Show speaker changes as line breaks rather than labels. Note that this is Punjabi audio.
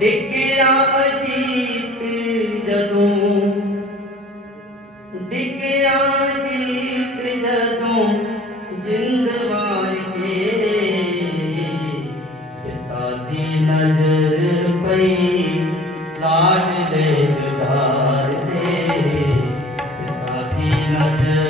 ਡਿੱਗਿਆ ਅਜੀਤ ਜਦੋਂ, ਡਿੱਗਿਆ ਅਜੀਤ ਜਦੋਂ ਜਿੰਦ ਵਾਰ ਕੇ ਪਿਤਾ ਦੀ ਨਜ਼ਰ ਪਈ ਲਾਡ ਦੇ ਜਗਾਰ ਦੇ। ਪਿਤਾ ਦੀ ਨਜ਼ਰ